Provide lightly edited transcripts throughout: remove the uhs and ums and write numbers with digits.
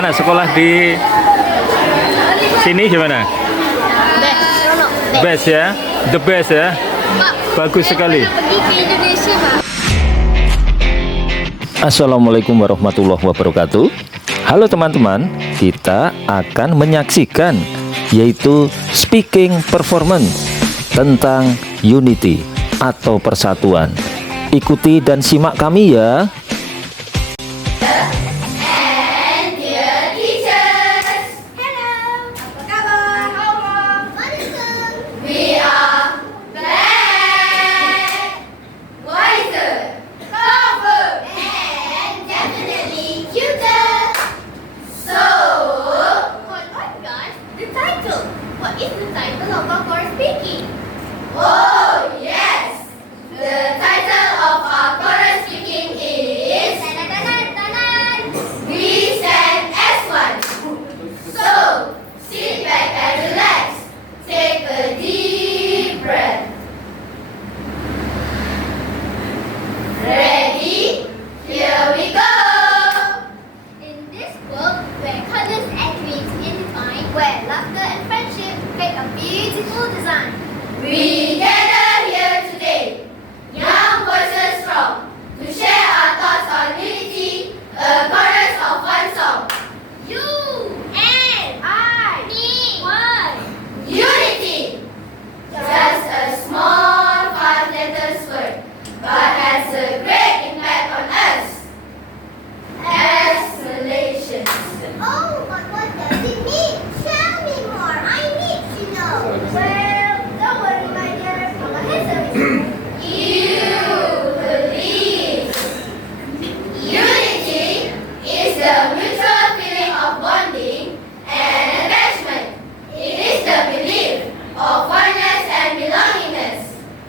Anak sekolah di sini gimana? Best ya, the best ya. Bagus sekali. Assalamualaikum warahmatullahi wabarakatuh. Halo teman-teman, kita akan menyaksikan yaitu speaking performance tentang unity atau persatuan. Ikuti dan simak kami ya. We gather here today, young voices strong, to share our thoughts on unity, a chorus of one song. You and I, me, one. Unity, just a small five-letter word, but has a great impact on us as Malaysians. Oh, but what does it mean? Tell me more. I need to know. Well, don't worry, my dear. Mama has everything. You believe. Unity is the mutual feeling of bonding and attachment. It is the belief of oneness and belongingness.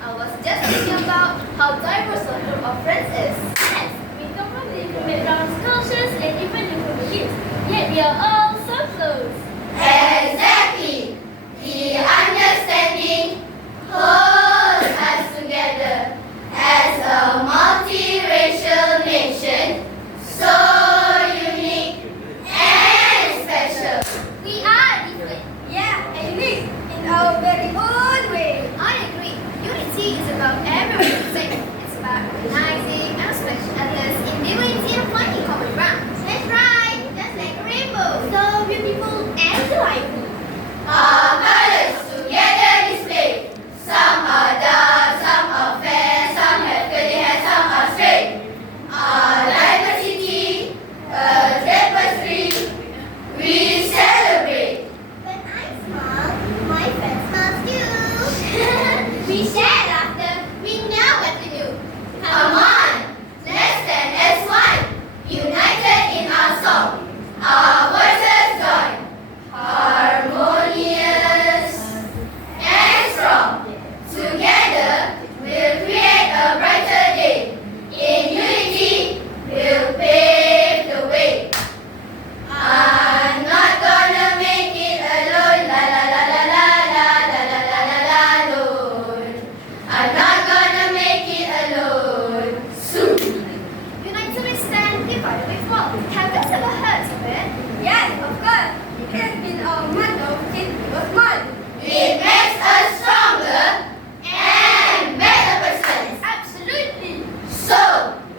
I was just thinking about how diverse our group of friends is. Yes, we come from different backgrounds, cultures, and even different beliefs. Yet we are all so close. Exactly. The understanding holds us together as a multiracial nation, so unique and special. We are different. Yeah, and unique in our very own way. I agree. Unity is about everyone the same. It's about recognizing and respecting others in diversity and finding common ground. That's right. Just like a rainbow. So beautiful and delightful. Our colors together display. Some are dark, some are fair, some have curly hair, some are straight. Our diversity, a tapestry, we celebrate. When I smile, my friends smile too. We share laughter, we know what to do. Come on, let's stand as one, united in our song. Our voices join, harmonious and strong. Together, we'll create a brighter day. In unity, we'll pave the way. I'm not gonna make it alone, la la la la la la la la la la la alone. I'm not gonna make it alone. Soon. United we stand, divided we fall. Have you ever heard of it? Yes, of course. It has been our motto since we were small. It makes us stronger and better persons. Absolutely. So,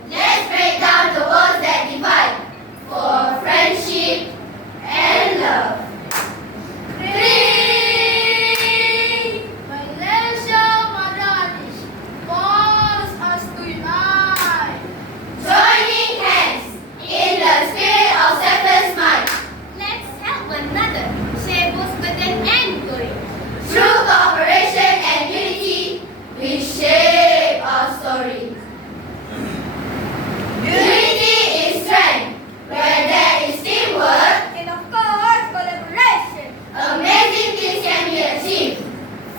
let's break down the walls that divide for friendship and love. Three. Malaysia Bangladesh calls us to unite. Joining hands in the spirit of selfless mind. Let's help one another, share both burden and glory. Through cooperation and unity, we shape our story. Unity is strength, where there is teamwork and of course collaboration. Amazing things can be achieved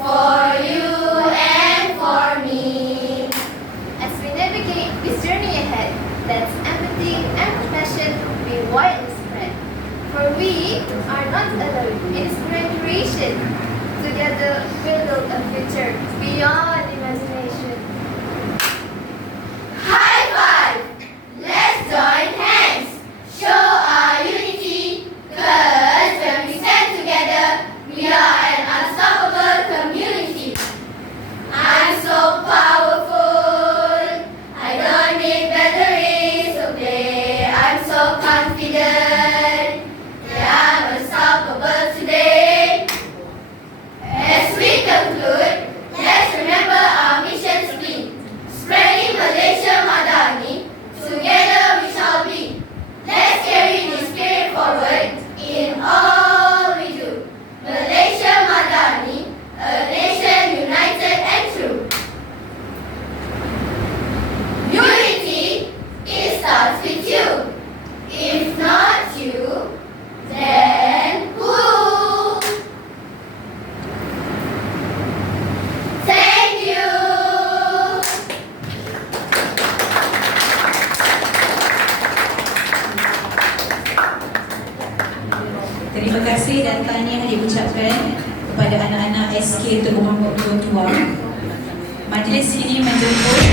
for you and for me. As we navigate this journey ahead, let's empathy and compassion be widely spread. For we are not alone in this grand creation. Together we'll build a future beyond imagination. High five! Let's join hands. Show our unity Terima kasih dan tahniah diucapkan kepada anak-anak SK Terhormat Tua Tua. Majlis ini menjemput